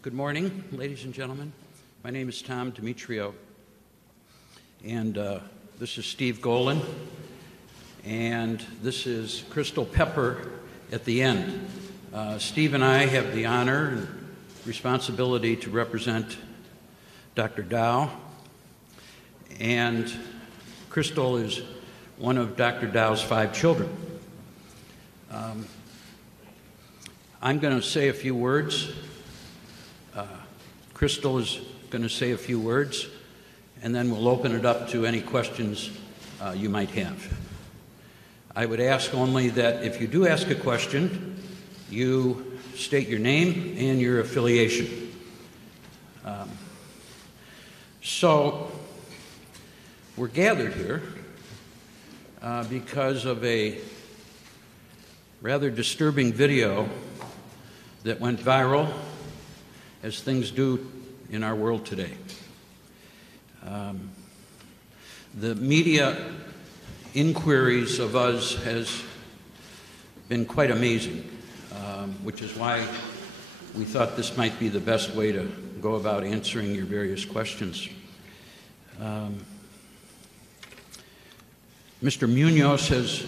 Good morning, ladies and gentlemen. My name is Tom Demetrio, and this is Steve Golan, and this is Crystal Pepper at the end. Steve and I have the honor and responsibility to represent Dr. Dow, and Crystal is one of Dr. Dow's 5 children. I'm going to say a few words. Crystal is going to say a few words, and then we'll open it up to any questions you might have. I would ask only that if you do ask a question, you state your name and your affiliation. So we're gathered here because of a rather disturbing video that went viral, as things do in our world today. The media inquiries of us has been quite amazing, which is why we thought this might be the best way to go about answering your various questions. Mr. Munoz has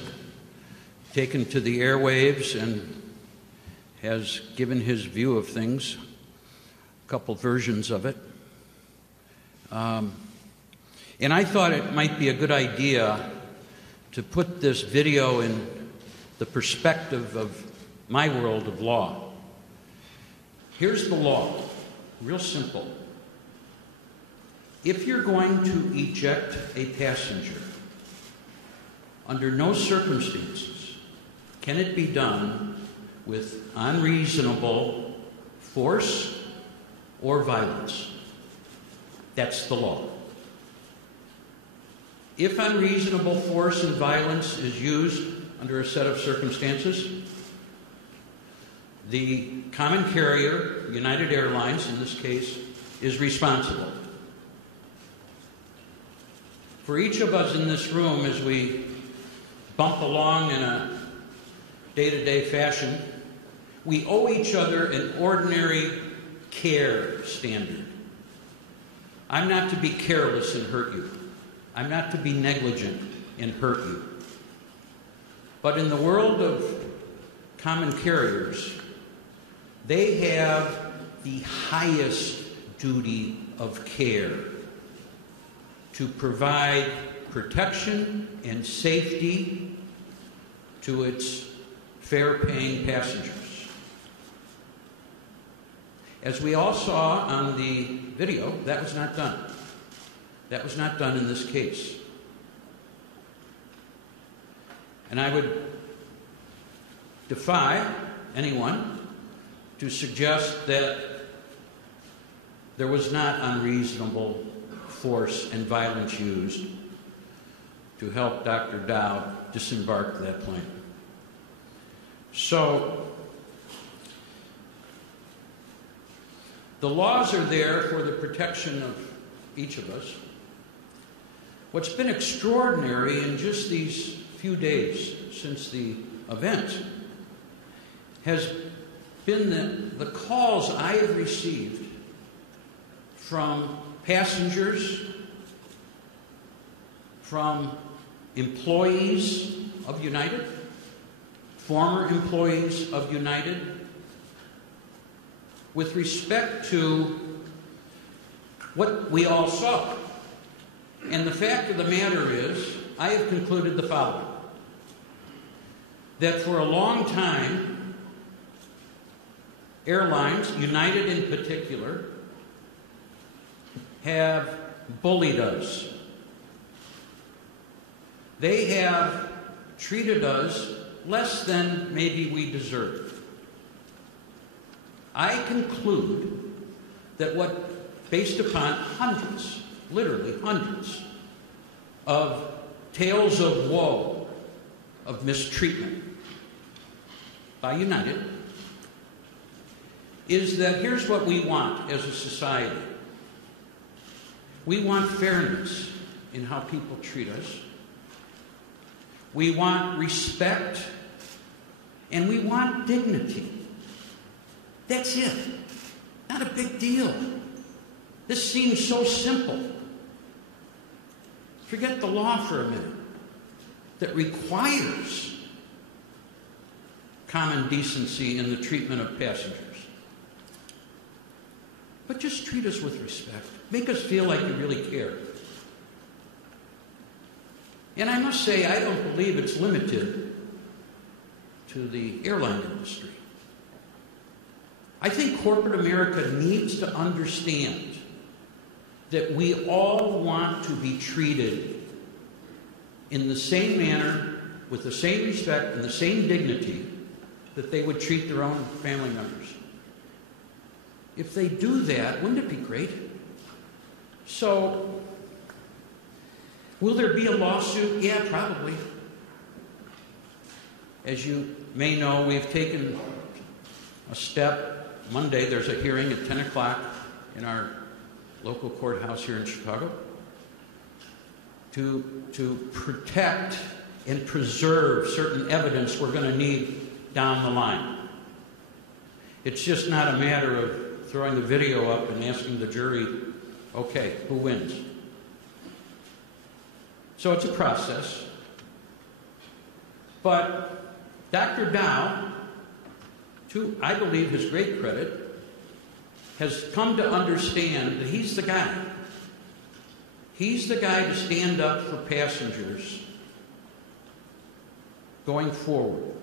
taken to the airwaves and has given his view of things, a couple versions of it. And I thought it might be a good idea to put this video in the perspective of my world of law. Here's the law, real simple. If you're going to eject a passenger, under no circumstances can it be done with unreasonable force or violence. That's the law. If unreasonable force and violence is used under a set of circumstances, the common carrier, United Airlines in this case, is responsible. For each of us in this room, as we bump along in a day-to-day fashion, we owe each other an ordinary care standard. I'm not to be careless and hurt you. I'm not to be negligent and hurt you. But in the world of common carriers, they have the highest duty of care to provide protection and safety to its fare-paying passengers. As we all saw on the video, that was not done. That was not done in this case. And I would defy anyone to suggest that there was not unreasonable force and violence used to help Dr. Dow disembark that plane. So, the laws are there for the protection of each of us. What's been extraordinary in just these few days since the event has been the calls I have received from passengers, from employees of United, former employees of United, with respect to what we all saw. And the fact of the matter is, I have concluded the following: that for a long time, airlines, United in particular, have bullied us. They have treated us less than maybe we deserve. I conclude that based upon hundreds, literally hundreds, of tales of woe, of mistreatment by United, is that here's what we want as a society. We want fairness in how people treat us. We want respect, and we want dignity. That's it. Now, not a big deal. This seems so simple. Forget the law for a minute that requires common decency in the treatment of passengers. But just treat us with respect. Make us feel like you really care. And I must say, I don't believe it's limited to the airline industry. I think corporate America needs to understand that we all want to be treated in the same manner, with the same respect and the same dignity that they would treat their own family members. If they do that, wouldn't it be great? So, will there be a lawsuit? Yeah, probably. As you may know, we've taken a step. Monday, there's a hearing at 10 o'clock in our local courthouse here in Chicago to protect and preserve certain evidence we're going to need down the line. It's just not a matter of throwing the video up and asking the jury, okay, who wins? So it's a process. But Dr. Dow, to, I believe, his great credit, has come to understand that he's the guy. He's the guy to stand up for passengers going forward.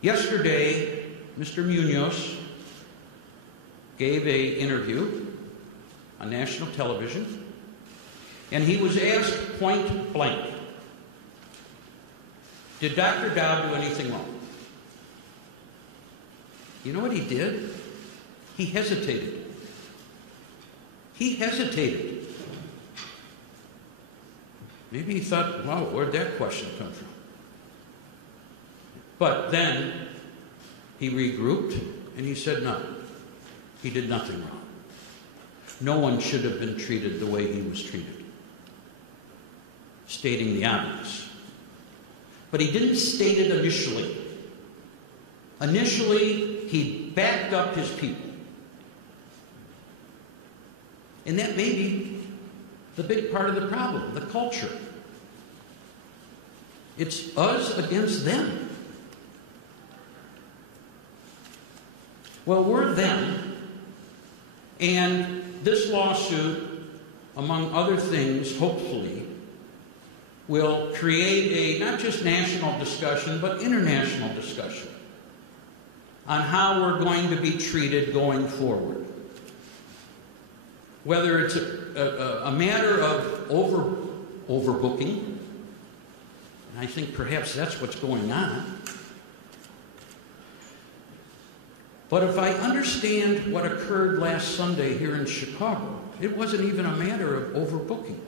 Yesterday, Mr. Munoz gave an interview on national television, and he was asked point blank, did Dr. Dow do anything wrong? You know what he did? He hesitated. He hesitated. Maybe he thought, wow, where'd that question come from? But then he regrouped and he said, no, he did nothing wrong. No one should have been treated the way he was treated. Stating the obvious. But he didn't state it initially. Initially, he backed up his people. And that may be the big part of the problem, the culture. It's us against them. Well, we're them, and this lawsuit, among other things, hopefully, will create a not just national discussion, but international discussion on how we're going to be treated going forward. Whether it's a matter of overbooking, and I think perhaps that's what's going on. But if I understand what occurred last Sunday here in Chicago, it wasn't even a matter of overbooking.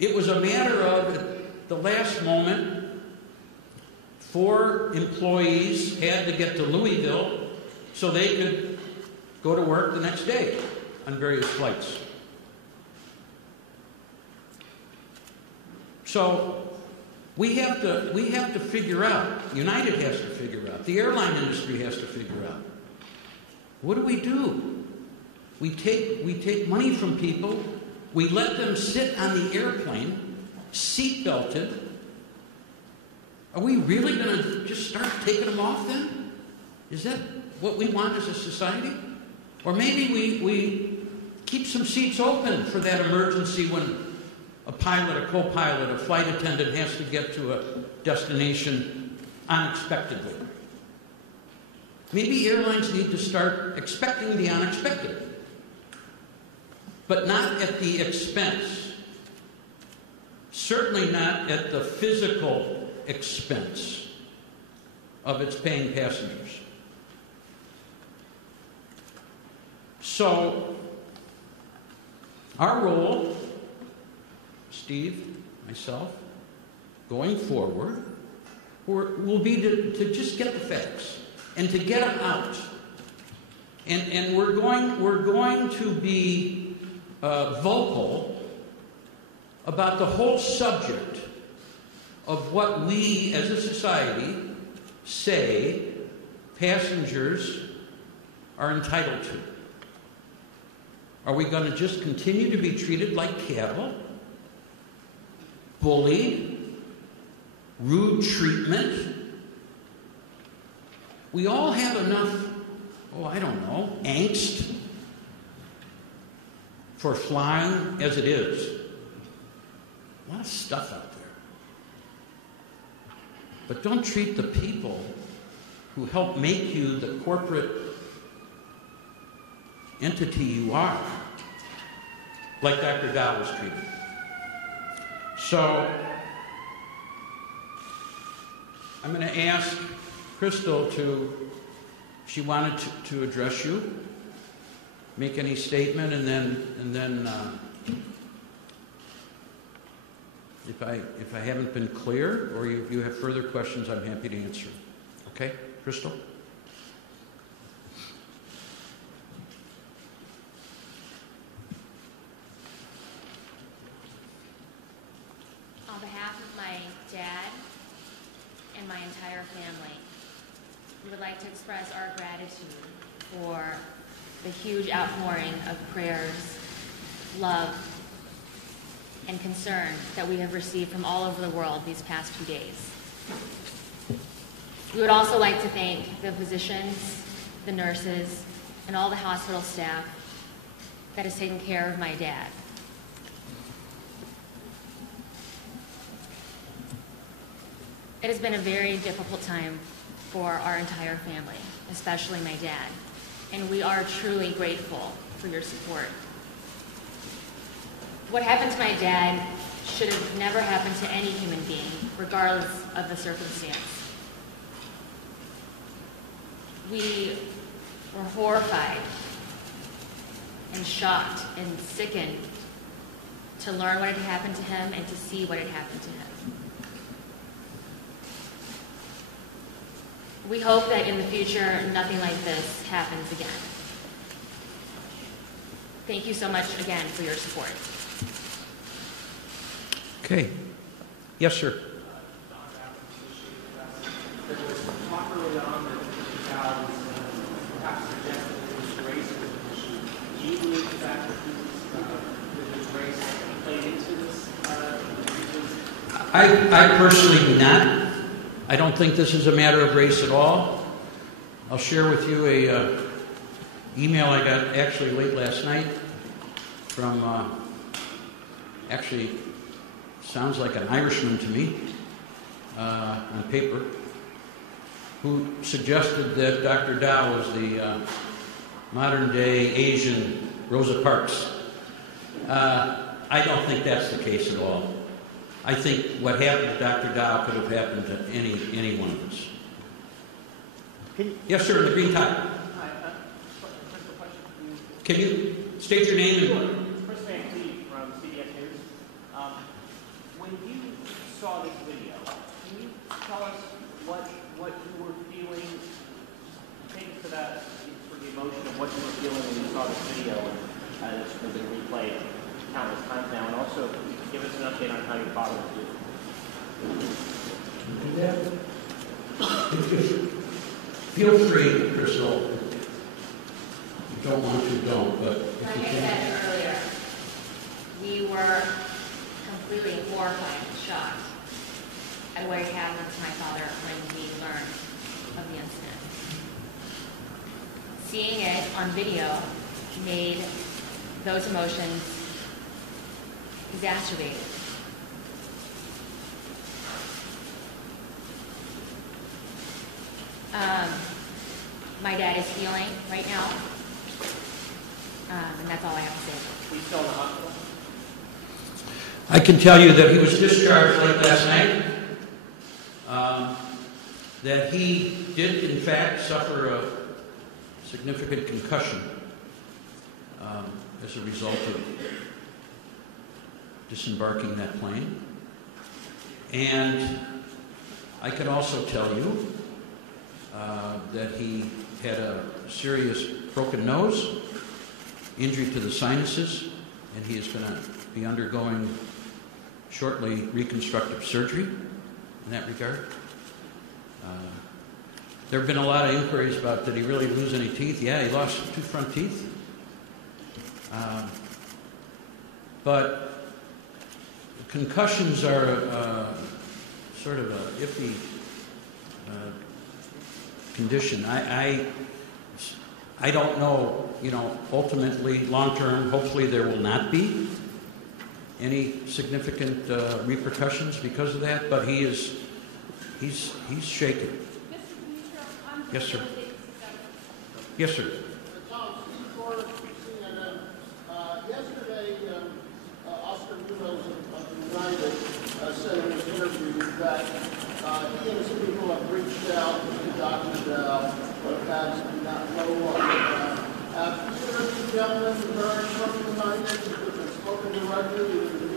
It was a matter of, at the last moment, 4 employees had to get to Louisville so they could go to work the next day on various flights. So we have to figure out, United has to figure out, the airline industry has to figure out, what do? We take money from people, we let them sit on the airplane, seat-belted. Are we really going to just start taking them off then? Is that what we want as a society? Or maybe we keep some seats open for that emergency when a pilot, a co-pilot, a flight attendant has to get to a destination unexpectedly. Maybe airlines need to start expecting the unexpected, but not at the expense. Certainly not at the physical expense of its paying passengers. So, our role, Steve, myself, going forward, will be to just get the facts and to get them out. And we're going to be vocal about the whole subject of what we as a society say passengers are entitled to? Are we going to just continue to be treated like cattle? Bullied? Rude treatment? We all have enough, angst for flying as it is. A lot of stuff out there. But don't treat the people who help make you the corporate entity you are like Dr. Dow was treated. So I'm going to ask Crystal she wanted to address you, make any statement, and then if I haven't been clear or you have further questions, I'm happy to answer. Okay, Crystal? On behalf of my dad and my entire family, we would like to express our gratitude for the huge outpouring of prayers, love, and concern that we have received from all over the world these past few days. We would also like to thank the physicians, the nurses, and all the hospital staff that has taken care of my dad. It has been a very difficult time for our entire family, especially my dad, and we are truly grateful for your support. What happened to my dad should have never happened to any human being, regardless of the circumstance. We were horrified and shocked and sickened to learn what had happened to him and to see what had happened to him. We hope that in the future, nothing like this happens again. Thank you so much again for your support. Okay. Yes, sir. There was talk early on that the child was perhaps suggested that it was race as an issue. Do you believe the fact that his race played into this? I personally do not. I don't think this is a matter of race at all. I'll share with you a email I got actually late last night from actually sounds like an Irishman to me on paper, who suggested that Dr. Dow was the modern-day Asian Rosa Parks. I don't think that's the case at all. I think what happened to Dr. Dow could have happened to any one of us. Yes, sir, in the green tie. Can you state your name? Chris Van Cleve from CBS News. When you saw this video, can you tell us what you were feeling? Take us to that, for the emotion of what you were feeling when you saw this video, and it's been replayed countless times now, and also give us an update on how your father feels. Feel free, Crystal. If you don't want to, don't, but if Like you I can. said earlier, we were completely horrified and shocked at what had happened to my father when we learned of the incident. Seeing it on video made those emotions exacerbated. My dad is healing right now, and that's all I have to say. He's still in the hospital? I can tell you that he was discharged late last night, that he did in fact suffer a significant concussion as a result of disembarking that plane. And I can also tell you that he had a serious broken nose, injury to the sinuses, and he is going to be undergoing shortly reconstructive surgery in that regard. There have been a lot of inquiries about did he really lose any teeth? Yeah, he lost 2 front teeth. But concussions are sort of a iffy condition. I don't know, ultimately, long term, hopefully there will not be any significant repercussions because of that, but he's shaken. Yes, sir. Yes, sir. Tom, Steve Ford, CNN. Yesterday, Oscar Munoz of United said in an interview that he and some people have reached out to Dr. Dow, but has not no longer. Have either of you gentlemen heard from United that have spoken directly to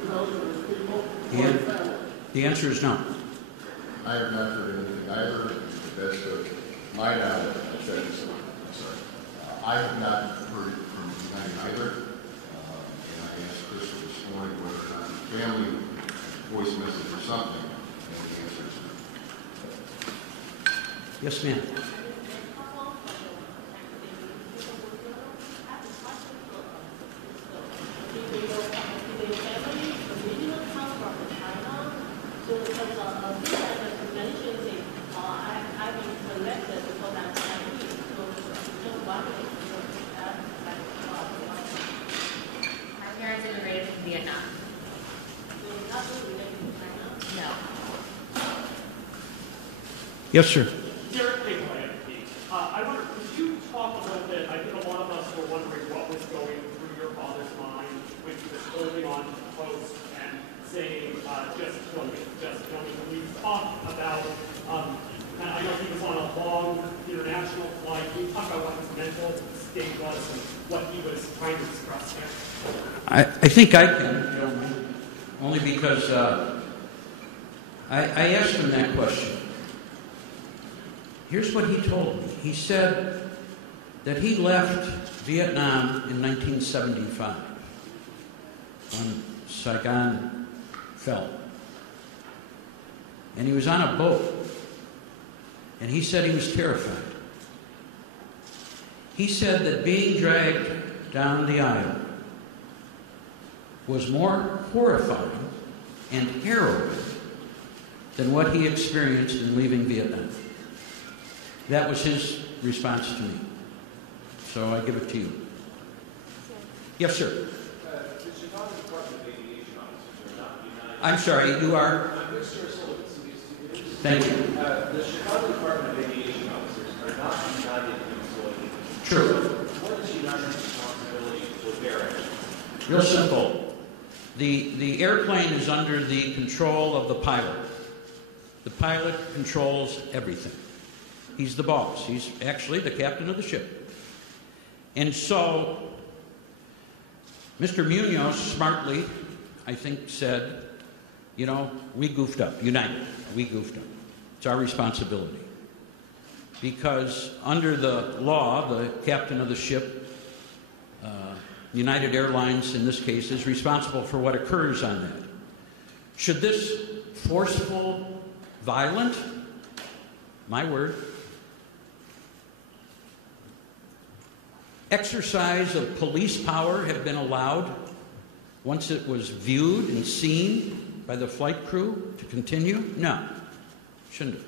Munoz or his people or his family? The answer is no. I have not heard anything either. That's my knowledge. I have not heard from United either. And I asked Crystal this morning whether or not the family voice message or something. And the answer is no. Yes, ma'am. My parents immigrated from Vietnam. No. Yes, sir. Derek Pigland. I wonder, could you talk a little bit, I think a lot of us were wondering what was going through your father's mind when he was holding on to the post and saying, just kill me. When we talk about, and I know he was on a long international flight, can you talk about what his mental state was and what he was trying to express there? I think I can, only because I asked him that question. Here's what he told me. He said that he left Vietnam in 1975 when Saigon fell. And he was on a boat. And he said he was terrified. He said that being dragged down the aisle was more horrifying and harrowing than what he experienced in leaving Vietnam. That was his response to me. So I give it to you. Yes, sir. The Chicago Department of Aviation officers are not United. I'm sorry, you are? I'm Mr. Sullivan, CBS News. Thank you. The Chicago Department of Aviation officers are not United employees. True. So what is United's responsibility for their actions? Real simple. The airplane is under the control of the pilot. The pilot controls everything. He's the boss. He's actually the captain of the ship. And so, Mr. Munoz smartly, I think, said, we goofed up. United, we goofed up. It's our responsibility. Because under the law, the captain of the ship, United Airlines in this case, is responsible for what occurs on that. Should this forceful, violent, my word, exercise of police power have been allowed once it was viewed and seen by the flight crew to continue? No, shouldn't have.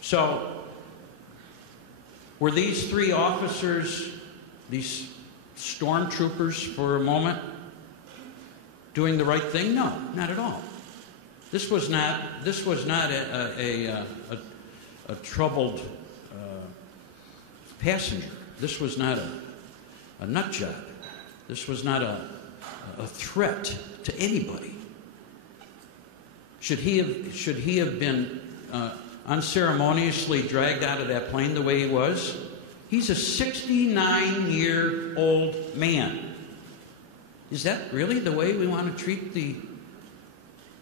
So, were these 3 officers, these stormtroopers for a moment, doing the right thing? No, not at all. This was not a troubled passenger. This was not a nut job. This was not a threat to anybody. Should he have been unceremoniously dragged out of that plane the way he was? He's a 69-year-old man. Is that really the way we want to treat the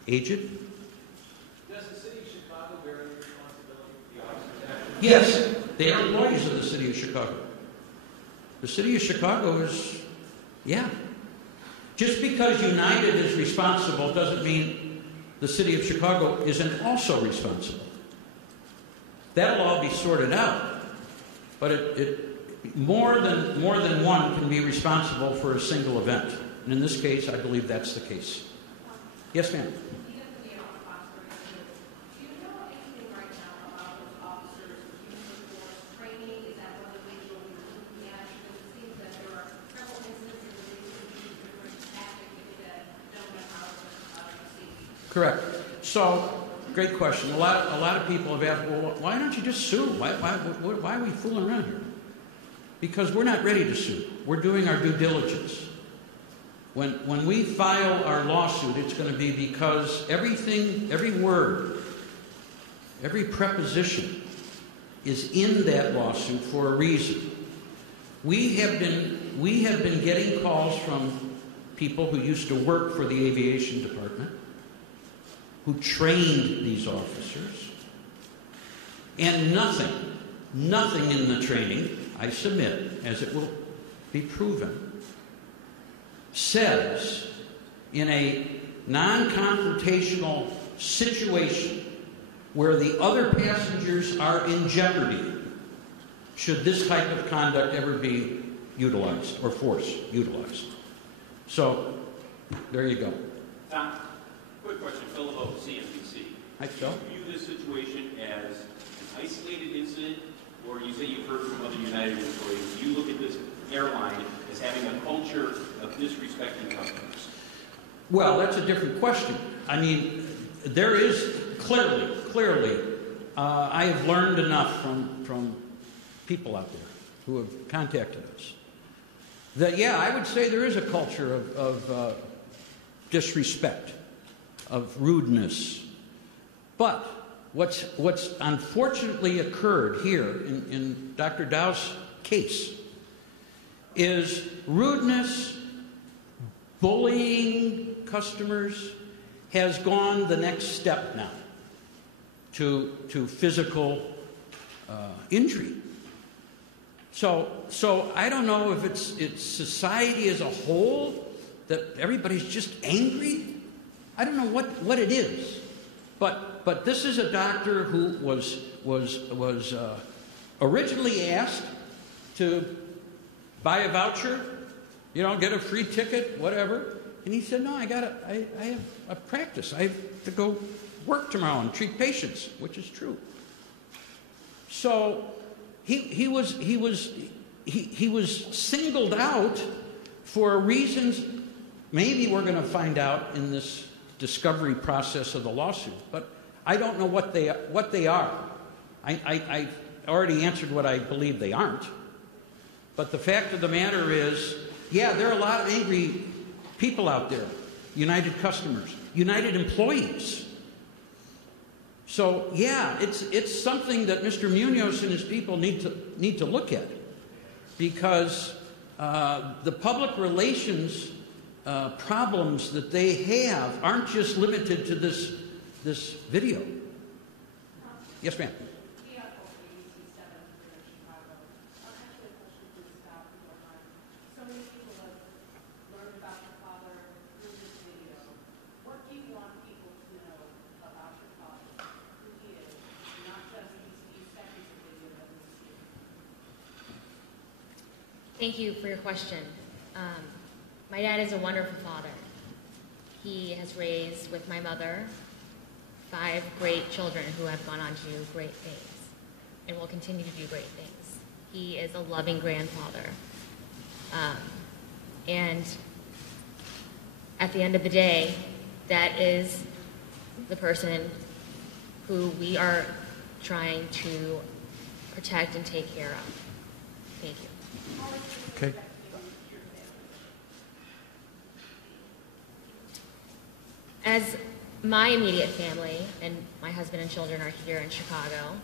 aged? Does the city of Chicago bear any responsibility for the officers' actions? Yes, they are employees of the city of Chicago. The city of Chicago is, yeah. Just because United is responsible doesn't mean the city of Chicago isn't also responsible. That'll all be sorted out. But more than one can be responsible for a single event. And in this case, I believe that's the case. Yes, ma'am. Correct. So, great question. A lot of people have asked, well, why don't you just sue? Why are we fooling around here? Because we're not ready to sue. We're doing our due diligence. When we file our lawsuit, it's going to be because everything, every word, every preposition is in that lawsuit for a reason. We have been getting calls from people who used to work for the aviation department, who trained these officers, and nothing in the training, I submit, as it will be proven, says in a non-confrontational situation where the other passengers are in jeopardy, should this type of conduct ever be utilized or force utilized. So, there you go. Tom, quick question. Phil LeBeau, CNBC. Hi, Phil. Do you view this situation as an isolated incident, or you say you've heard from other United employees? Do you look at this airline as having a culture of disrespecting customers? Well, that's a different question. I mean, there is clearly, I have learned enough from people out there who have contacted us that, yeah, I would say there is a culture of disrespect, of rudeness. But what's unfortunately occurred here in Dr. Dow's case is rudeness, bullying customers has gone the next step now to physical injury. So I don't know if it's society as a whole that everybody's just angry. I don't know what it is, but this is a doctor who was originally asked to buy a voucher, get a free ticket, whatever, and he said, "No, I have a practice. I have to go work tomorrow and treat patients," which is true. So he was singled out for reasons maybe we're going to find out in this discovery process of the lawsuit, but I don't know what they are. I already answered what I believe they aren't. But the fact of the matter is, yeah, there are a lot of angry people out there, United customers, United employees. So yeah, it's something that Mr. Munoz and his people need to look at, because the public relations problems that they have aren't just limited to this video. Yes, ma'am. Thank you for your question. My dad is a wonderful father. He has raised, with my mother, 5 great children who have gone on to do great things and will continue to do great things. He is a loving grandfather. And at the end of the day, that is the person who we are trying to protect and take care of. Thank you. Okay. As my immediate family and my husband and children are here in Chicago,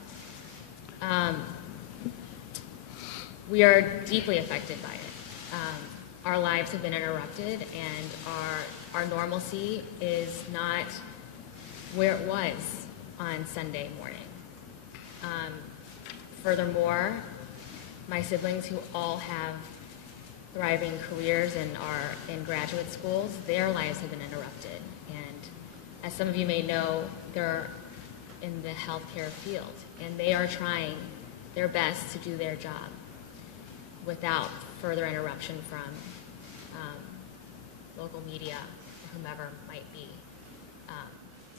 we are deeply affected by it. Our lives have been interrupted, and our normalcy is not where it was on Sunday morning. Furthermore, my siblings, who all have thriving careers and are in graduate schools, their lives have been interrupted. And as some of you may know, there in the healthcare field, and they are trying their best to do their job without further interruption from local media or whomever might be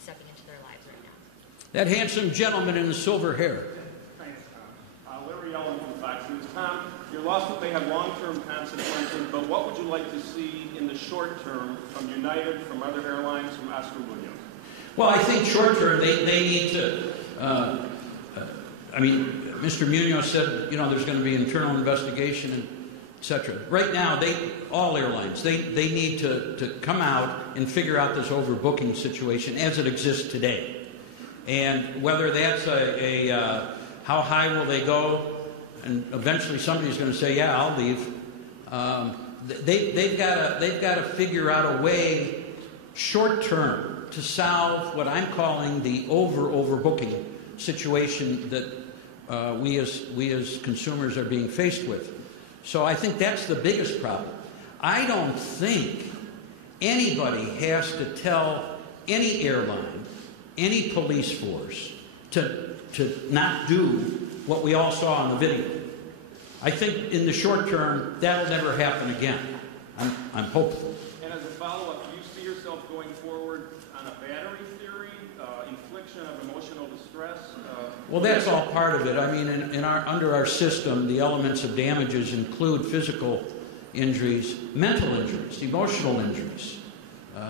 stepping into their lives right now. That handsome gentleman in the silver hair. Thanks, Tom. Larry Ellen from Fox News. Tom, your lawsuit may have long-term consequences, but what would you like to see in the short term from United, from other airlines, from Oscar Williams? Well, I think short term, they need to, Mr. Munoz said, there's going to be internal investigation and et cetera. Right now, all airlines, they need to come out and figure out this overbooking situation as it exists today. And whether that's how high will they go, and eventually somebody's going to say, yeah, I'll leave. They've got to figure out a way, short term, to solve what I'm calling the overbooking situation that we as consumers are being faced with. So I think that's the biggest problem. I don't think anybody has to tell any airline, any police force to not do what we all saw in the video. I think in the short term, that'll never happen again. I'm hopeful. And as a follow-up, do you see yourself going forward on a battery theory, infliction of emotional distress? Well, that's all part of it. I mean, under our system, the elements of damages include physical injuries, mental injuries, emotional injuries. We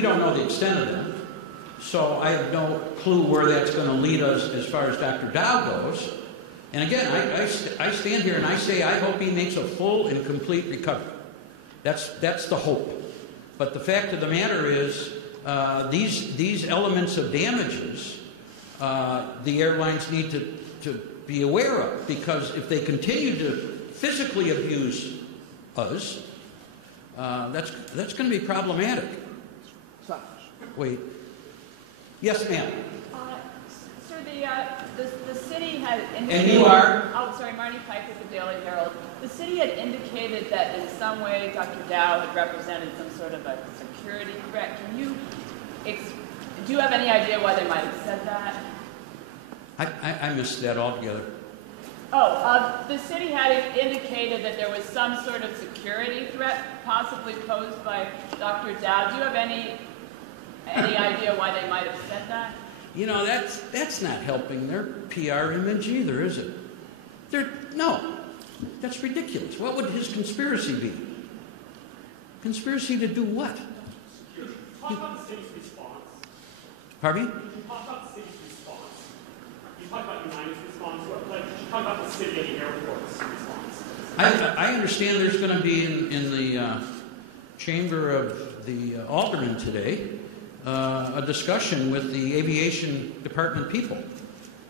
don't know the extent of them. So I have no clue where that's going to lead us as far as Dr. Dow goes. And again, I stand here and I say I hope he makes a full and complete recovery. That's the hope. But the fact of the matter is, these elements of damages, the airlines need to be aware of, because if they continue to physically abuse us, that's going to be problematic. Wait. Yes, ma'am. Sir, the city had indicated... And you are? Oh, sorry, Marty Pike with the Daily Herald. The city had indicated that in some way Dr. Dow had represented some sort of a security threat. Do you have any idea why they might have said that? I missed that altogether. The city had indicated that there was some sort of security threat possibly posed by Dr. Dow. Do you have any idea why they might have said that? That's not helping their PR image either, is it? No, that's ridiculous. What would his conspiracy be? Conspiracy to do what? Talk about the city's response. Pardon me? Talk about the city's response. You talk about United's response, talk about the city and the airport's response. I understand there's going to be in the chamber of the aldermen today a discussion with the aviation department people.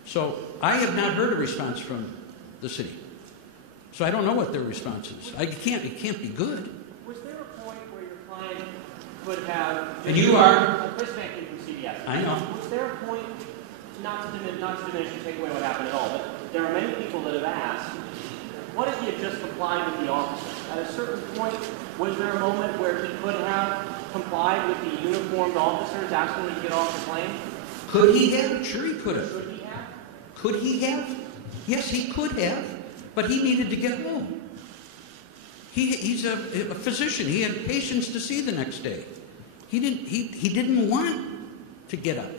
So I have not heard a response from the city. So I don't know what their response is. It can't be good. Was there a point where your client could have... And you are? Chris Mankin from CBS. I know. Was there a point, not to diminish or take away what happened at all, but there are many people that have asked, what if he had just complied with the officer? At a certain point, was there a moment where he could have complied with the uniformed officers asking him to get off the plane? Could he have? Sure he could have. Should he have? Could he have? Yes, he could have, but he needed to get home. He's a physician. He had patients to see the next day. He didn't want to get up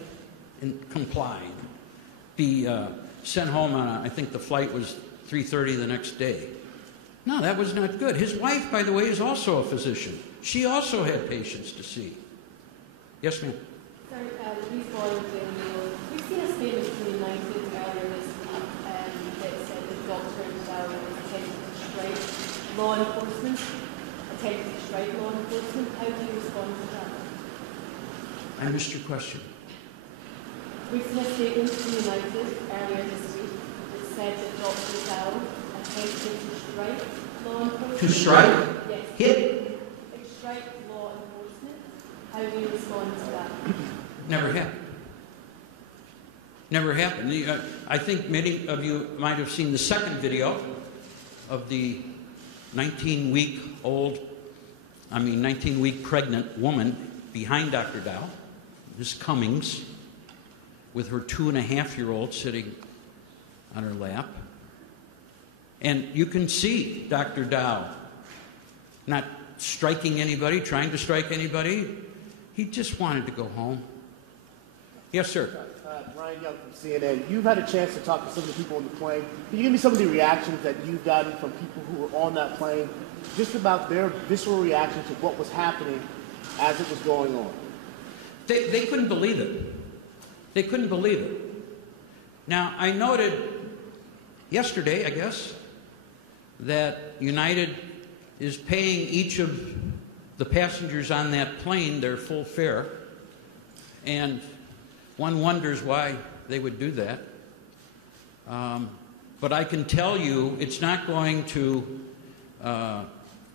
and comply, be sent home on I think the flight was 3:30 the next day. No, that was not good. His wife, by the way, is also a physician. She also had patients to see. Yes, ma'am. Sorry, Louise Boyle, we've seen a statement from United earlier this week that said that Dr. Dow was attempting to strike law enforcement. How do you respond to that? I missed your question. We've seen a statement from United earlier this week that said that Dr. Dow attempted to strike law enforcement. To strike? Yes. Hit? Strike law enforcement. How do you respond to that? Never happened. Never happened. I think many of you might have seen the second video of the 19-week pregnant woman behind Dr. Dow. Miss Cummings, with her 2.5-year-old sitting on her lap. And you can see Dr. Dow not striking anybody, trying to strike anybody. He just wanted to go home. Yes, sir. Ryan Young from CNN. You've had a chance to talk to some of the people on the plane. Can you give me some of the reactions that you've gotten from people who were on that plane, just about their visceral reaction to what was happening as it was going on? They couldn't believe it. They couldn't believe it. Now, I noted yesterday, I guess, that United is paying each of the passengers on that plane their full fare, and one wonders why they would do that. But I can tell you it's not going to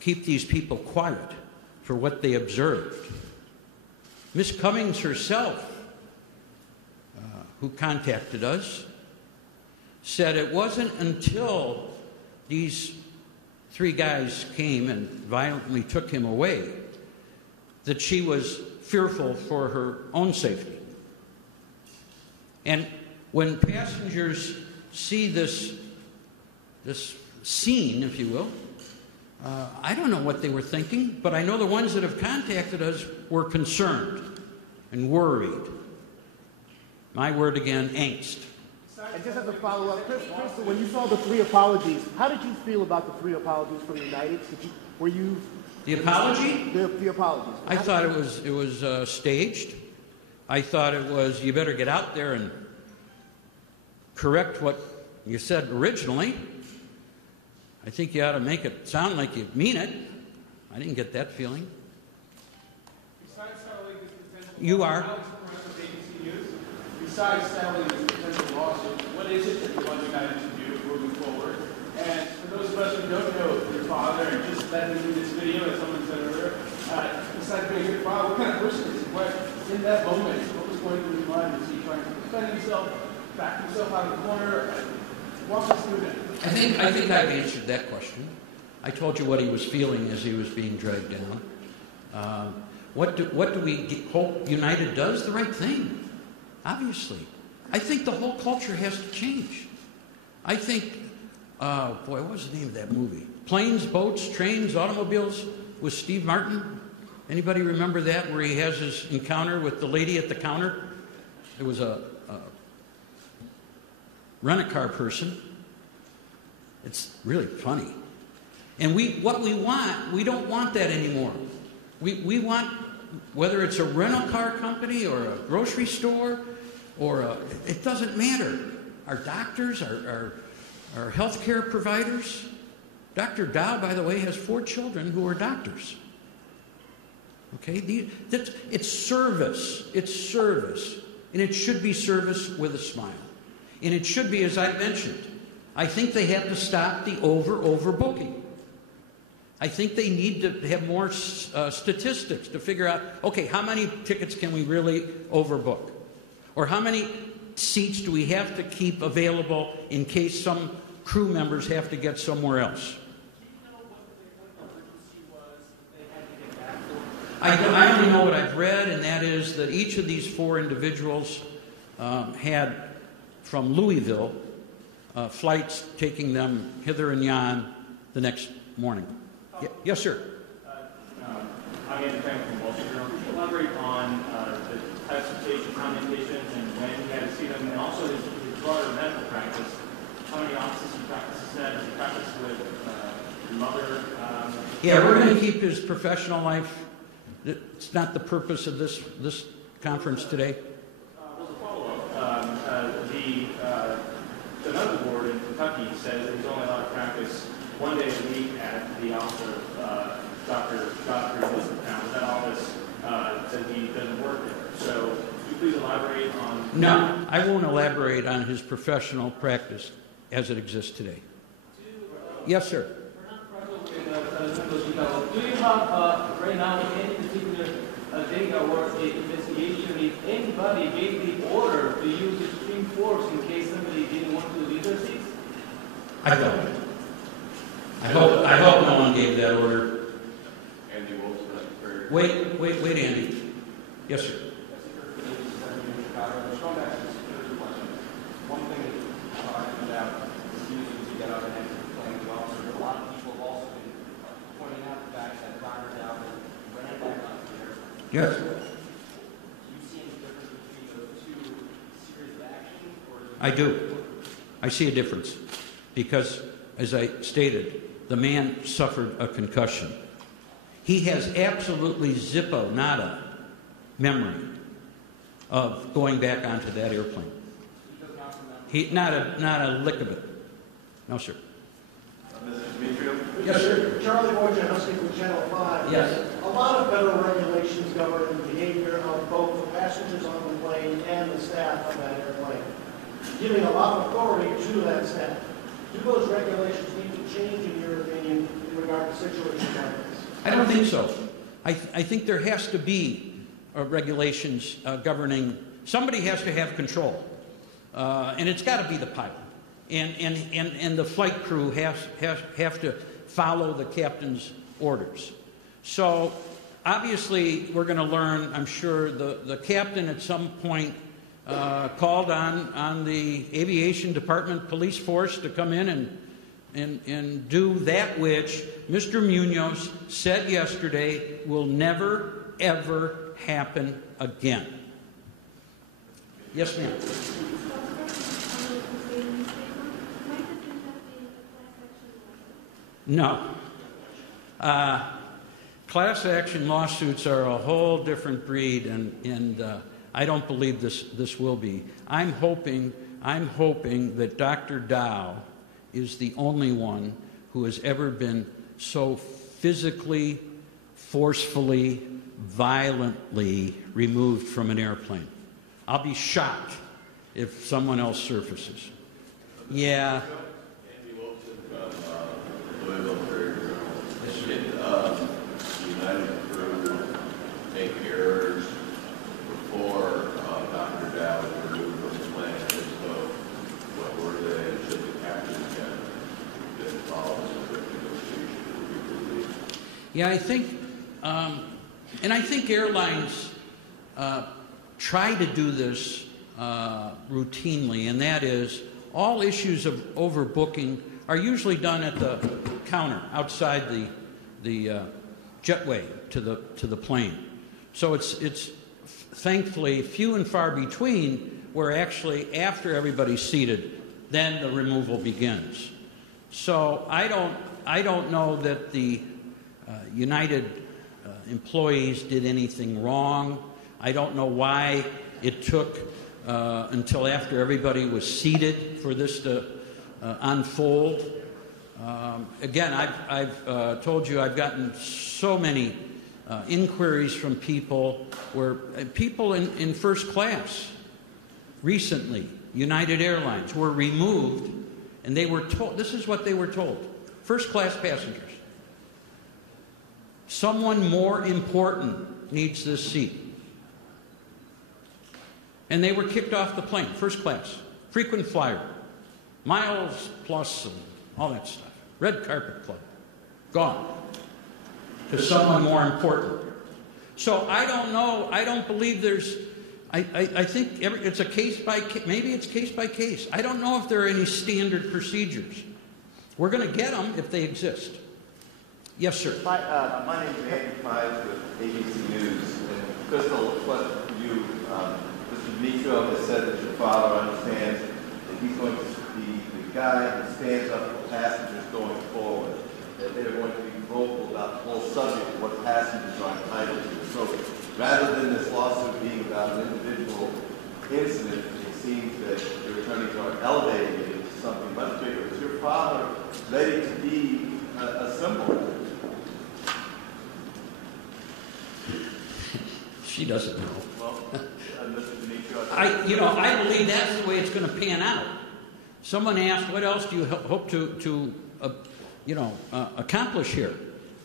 keep these people quiet for what they observed. Miss Cummings herself, who contacted us, said it wasn't until these 3 guys came and violently took him away that she was fearful for her own safety. And when passengers see this scene, if you will, I don't know what they were thinking, but I know the ones that have contacted us were concerned and worried. My word again, angst. And just as a follow-up, Crystal, when you saw the 3 apologies, how did you feel about the 3 apologies from United? Were you the apology? The apologies. I thought it was staged. I thought it was, you better get out there and correct what you said originally. I think you ought to make it sound like you mean it. I didn't get that feeling. Besides settling this potential You are. Besides settling this potential lawsuit, what is it that you want United to do moving forward? And for those of us who don't know your father and just let him do this video, as someone said earlier, besides being a good father, what kind of person is he? What, in that moment, what was going through his mind? Was he trying to defend himself, back himself out of the corner? Walk us through that. I think I've answered that question. I told you what he was feeling as he was being dragged down. What do we hope United does? The right thing, obviously. I think the whole culture has to change. I think, what was the name of that movie? Planes, Boats, Trains, Automobiles with Steve Martin. Anybody remember that, where he has his encounter with the lady at the counter? It was a rent-a-car person. It's really funny. And what we want, we don't want that anymore. We want, whether it's a rental car company or a grocery store, or it doesn't matter. Our doctors, our healthcare providers. Dr. Dow, by the way, has 4 children who are doctors. Okay, it's service. It's service, and it should be service with a smile. And it should be, as I mentioned, I think they have to stop the overbooking. I think they need to have more statistics to figure out, okay, how many tickets can we really overbook? Or how many seats do we have to keep available in case some crew members have to get somewhere else? I only know what I've read, and that is that each of these 4 individuals had, from Louisville, flights taking them hither and yon the next morning. Yes, sir. I'm Andrew Frank from Wall Street Journal. Could you elaborate on the types of patients, how many patients, and when you had to see them, and also his broader medical practice? How many offices he practices at? Does he practice with your mother? Yeah, we're going to keep his professional life. It's not the purpose of this conference today. As a follow-up, the medical board in Kentucky says that he's only allowed to practice 1 day a week at the office of Dr. Elizabeth Town. That office said he doesn't work there. So could you please elaborate on... No, I won't elaborate on his professional practice as it exists today. Yes, sir. Do you have right now any particular data or investigation if anybody gave the order to use extreme force in case somebody didn't want to leave their seats? I don't. I hope no one gave that order. Andy Wolfson. Wait, Andy. Yes, sir. Yes. Do you see any difference between those two series of actions? I do. I see a difference because, as I stated, the man suffered a concussion. He has absolutely zippo, nada memory of going back onto that airplane. Not a lick of it. No, sir. Mr. Demetrio? Yes, sir. Charlie Wojciechowski from Channel 5. Yes. A lot of federal regulations govern the behavior of both the passengers on the plane and the staff of that airplane, giving a lot of authority to that staff. Do those regulations need to change, in your opinion, in regard to situations like this? I don't think so. I think there has to be regulations governing. Somebody has to have control, and it's got to be the pilot. And the flight crew have to follow the captain's orders. So obviously we're going to learn, I'm sure, the captain at some point called on the aviation department police force to come in and do that which Mr. Munoz said yesterday will never, ever happen again. Yes, ma'am. No. Class action lawsuits are a whole different breed, and I don't believe this will be. I'm hoping that Dr. Dow is the only one who has ever been so physically, forcefully, violently removed from an airplane. I'll be shocked if someone else surfaces. Yeah. Andy Wilson from Louisville Courier. Did United crew make errors before Dr. Dow was removed from the plane? If so, what were they? Should the captain have been involved in the negotiation? Yeah, I think, and I think airlines try to do this routinely, and that is all issues of overbooking are usually done at the counter outside the jetway to the plane. So it's thankfully few and far between where actually after everybody's seated, then the removal begins. So I don't know that the United employees did anything wrong. I don't know why it took until after everybody was seated for this to unfold. Again, I've told you I've gotten so many inquiries from people where people in first class recently, United Airlines, were removed, and they were told, this is what they were told, first class passengers, someone more important needs this seat. And they were kicked off the plane, first class, frequent flyer, miles plus and all that stuff. Red carpet club, gone to someone more important. So I don't know, I don't believe there's, I think it's a case by case, maybe it's case by case. I don't know if there are any standard procedures. We're going to get them if they exist. Yes, sir. My name is Andy Pies with ABC News. And Crystal, what you, Mr. Demetrio has said that your father understands that he's going to be the guy who stands up for passengers going forward, that they're going to be vocal about the whole subject of what passengers are entitled to. So rather than this lawsuit being about an individual incident, it seems that your attorneys are elevating it into something much bigger. Is your father ready to be a symbol? She doesn't know. Well, Mr. Demetrio, I believe that's the way it's going to pan out. Someone asked, what else do you hope to accomplish here?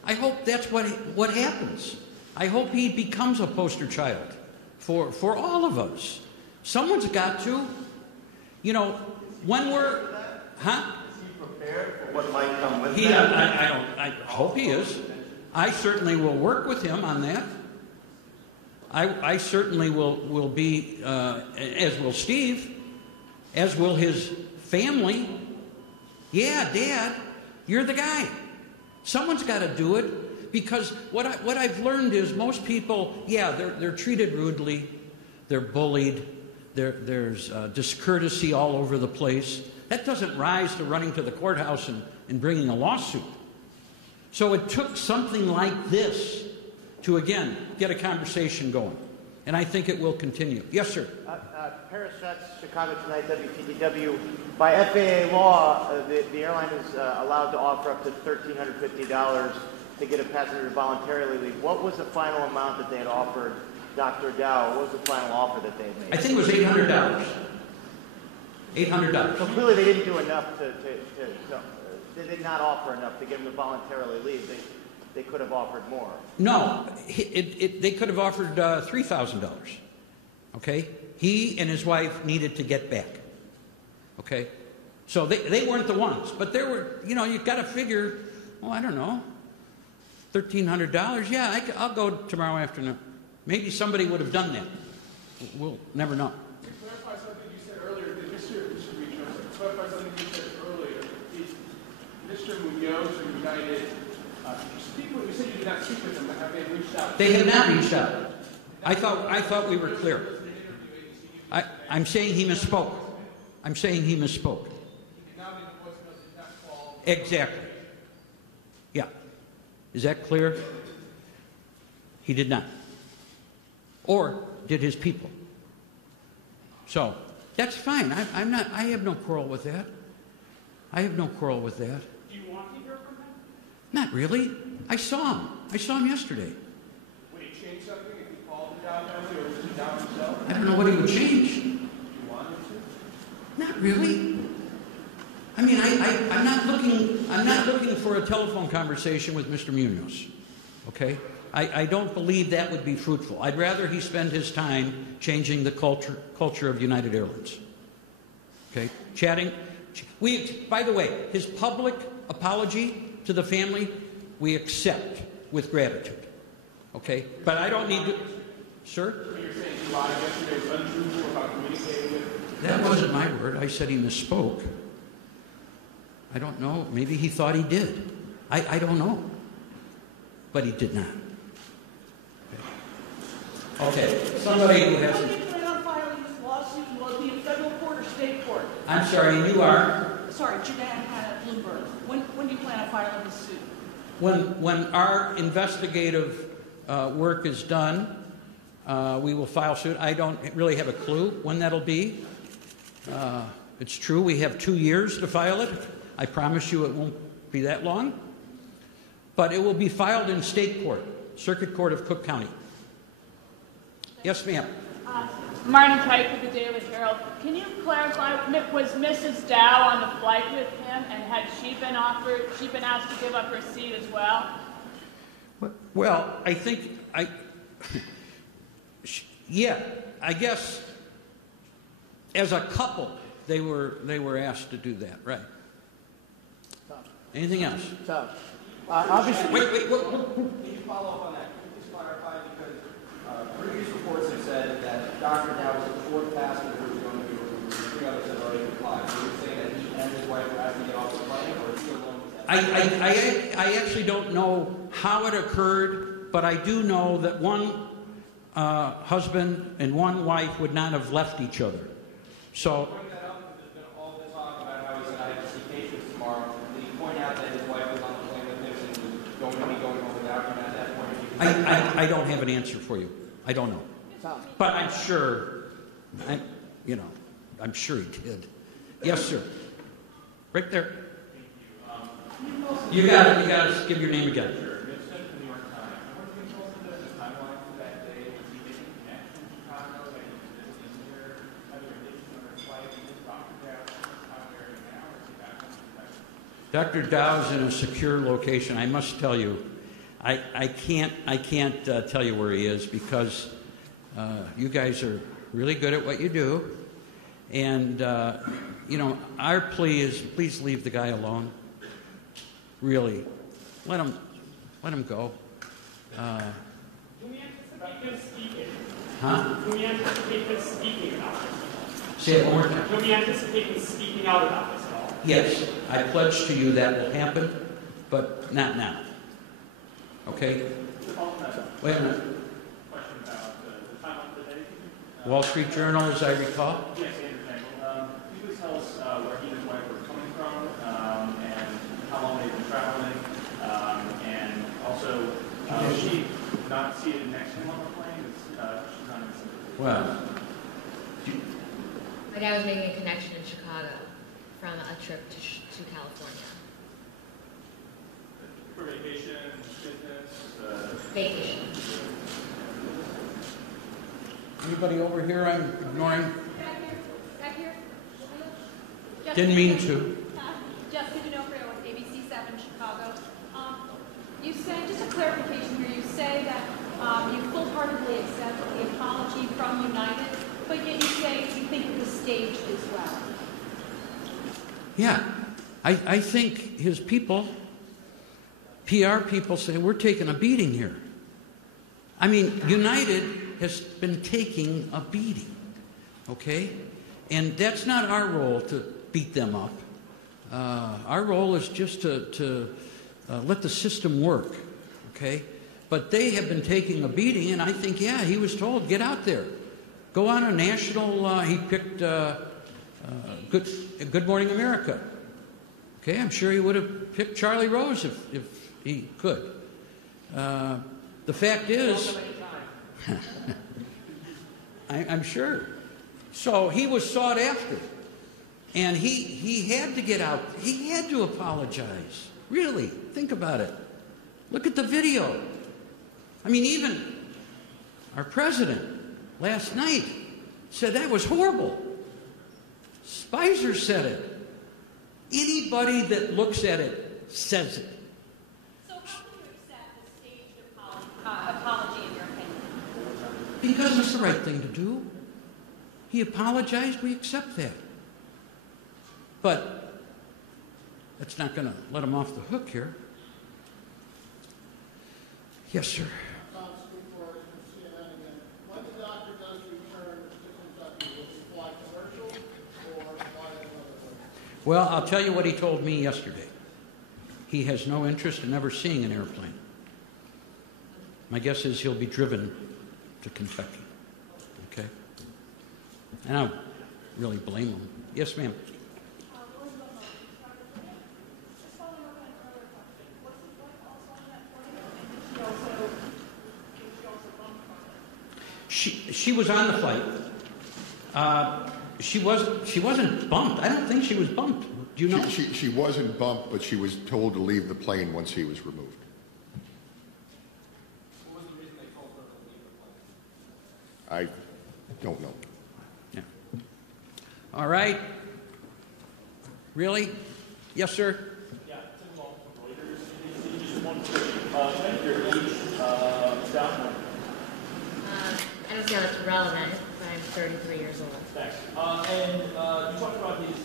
I hope that's what happens. I hope he becomes a poster child for all of us. Someone's got to. When we're... Huh? is he prepared for what might come with that? that? I hope he is. I certainly will work with him on that. I certainly will be, as will Steve, as will his family. Yeah, Dad, you're the guy. Someone's got to do it Because what I've learned is most people, yeah, they're treated rudely, they're bullied, there's discourtesy all over the place. That doesn't rise to running to the courthouse and bringing a lawsuit. So it took something like this to, again, get a conversation going. And I think it will continue. Yes, sir. Paris Jets, Chicago Tonight, WTDW. By FAA law, the airline is allowed to offer up to $1,350 to get a passenger to voluntarily leave. What was the final amount that they had offered Dr. Dow? What was the final offer that they had made? I think it was $800. $800. So clearly they didn't do enough they did not offer enough to get him to voluntarily leave. They could have offered more. No, they could have offered $3,000. Okay? He and his wife needed to get back. Okay? So they weren't the ones. But there were, you've got to figure, well, I don't know, $1,300. Yeah, I'll go tomorrow afternoon. Maybe somebody would have done that. We'll never know. To clarify something you said earlier, Mr. Mitchell, to clarify something you said earlier, Mr. Munoz from United, you said you did not speak with them, but have they reached out? They have not reached out. I thought we were clear. I'm saying he misspoke. I'm saying he misspoke. Exactly. Yeah. Is that clear? He did not. Or did his people. So that's fine. I have no quarrel with that. I have no quarrel with that. Do you want to hear from him? Not really. I saw him. I saw him yesterday. Would he change something if he called the Dow family, or was he Dow himself? I don't know what he would change. Do you want him to? Not really. I mean, I'm not looking for a telephone conversation with Mr. Munoz. Okay? I don't believe that would be fruitful. I'd rather he spend his time changing the culture of United Airlines. Okay? Chatting. By the way, his public apology to the family, we accept with gratitude. Okay? But I don't need to... Sir? You're saying he lied yesterday, was untruthful about communicating with... That wasn't my word. I said he misspoke. I don't know. Maybe he thought he did. I don't know. But he did not. Okay. Somebody who has... When do you plan on filing this lawsuit? Will it be in federal court or state court? I'm sorry, you are? Sorry, Jeanette Bloomberg. When do you plan on filing this suit? When our investigative work is done, we will file suit. I don't really have a clue when that'll be. It's true, we have 2 years to file it. I promise you it won't be that long. But it will be filed in state court, Circuit Court of Cook County. Yes, ma'am. Martin Pike with the Daily Herald. Can you clarify, was Mrs. Dow on the flight with him, and had she been asked to give up her seat as well? Well, I think yeah, I guess as a couple they were asked to do that, right? Anything else? So, obviously... Wait. Can you follow up on that? Can you just clarify? Because previous reports have said that Dr. Dow was the fourth passenger who was going to be removed. 3 others had already complied. So you're saying that he and his wife were asked to get off the plane, or is he alone with that? I actually don't know how it occurred, but I do know that one husband and one wife would not have left each other. So... I don't have an answer for you. I don't know. But I'm sure, I'm sure he did. Yes, sir. Right there. You got it. You got to give your name again. Dr. Dow's in a secure location. I must tell you, I can't tell you where he is because you guys are really good at what you do, and our plea is please leave the guy alone. Really, let him go. Can we anticipate him speaking? Huh? Can we anticipate him speaking about this? Say it one more time. Can we anticipate him speaking out about this at all? Yes, I pledge to you that will happen, but not now. Okay? Wait a minute. Question about the time of the day. Wall Street Journal, as I recall. Yes, Andrew Tangle. Can you please tell us where he and his wife were coming from, and how long they've been traveling, and also, was she not seated next to him on the plane? She's not in the Well, My dad was making a connection in Chicago from a trip to California. For vacation, business? Vacation. anybody over here I'm ignoring? Back here. Didn't mean to. Jessica D'Onofrio with ABC 7 Chicago. You say, just a clarification here, you say that you full-heartedly accept the apology from United, but yet you say you think it was staged as well. Yeah, I think his people, PR people, say we're taking a beating here. I mean, United has been taking a beating, okay? And that's not our role to beat them up. Our role is just to let the system work, okay? But they have been taking a beating, and I think, yeah, he was told, get out there. Go on a national, he picked Good Morning America. Okay, I'm sure he would have picked Charlie Rose if he could. The fact is, I'm sure. So he was sought after. And he had to get out. He had to apologize. Really, think about it. Look at the video. I mean, even our president last night said that was horrible. Spicer said it. Anybody that looks at it says it. So how can you accept the staged apology in your opinion? Because it's the right thing to do. He apologized, we accept that. But that's not going to let him off the hook here. Yes, sir. Tom Spoofer, CNN again. When the doctor does return to Kentucky, will he fly commercial or fly another way? Well, I'll tell you what he told me yesterday. He has no interest in ever seeing an airplane. My guess is he'll be driven to Kentucky. Okay? And I don't really blame him. Yes, ma'am. She was on the flight. She wasn't bumped. I don't think she was bumped. Do you know? She wasn't bumped, but she was told to leave the plane once he was removed. What was the reason they told her to leave the plane? I don't know. Yeah. All right. Really? Yes, sir. Yeah, Tim Long from Reuters. Just one question. Your age, down. I don't see how that's relevant. I'm 33 years old. Thanks. And you talked about his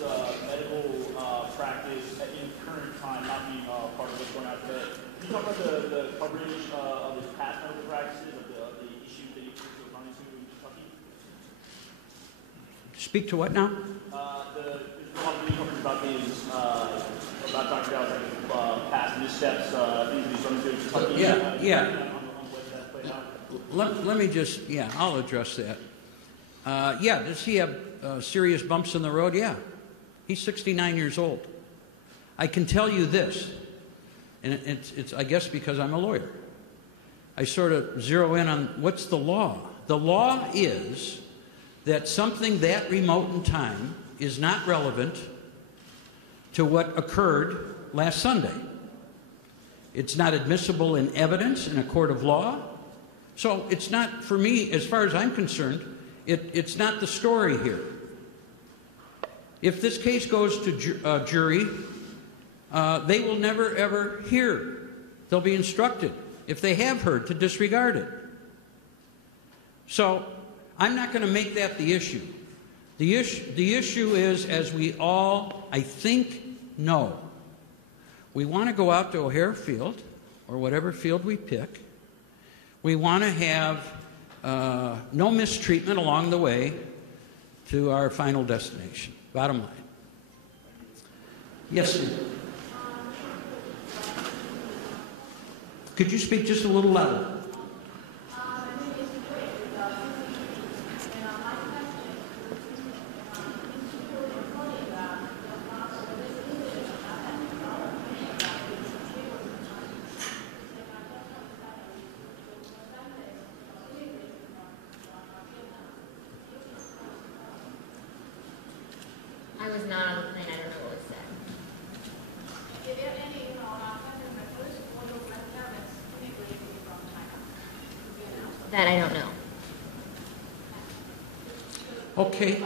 medical practice in current time not being part of what's going on today. Can you talk about the coverage of his past medical practices, of the issues that he was running to in Kentucky? Speak to what now? There's a lot of new coverage about his, about Dr. Dow's past missteps, things that he's running to in Kentucky. Yeah. On the way that played out. Let me just, I'll address that. Does he have serious bumps in the road? Yeah. He's 69 years old. I can tell you this, and it's I guess because I'm a lawyer. I sort of zero in on what's the law. The law is that something that remote in time is not relevant to what occurred last Sunday. It's not admissible in evidence in a court of law. So it's not, for me, as far as I'm concerned, it's not the story here. If this case goes to jury, they will never, ever hear. They'll be instructed, if they have heard, to disregard it. So I'm not going to make that the issue. The issue is, as we all, I think, know, we want to go out to O'Hare Field, or whatever field we pick. We want to have no mistreatment along the way to our final destination. Bottom line. Yes, sir. Could you speak just a little louder? I was not on the plane. I don't know what was said. That I don't know. Okay.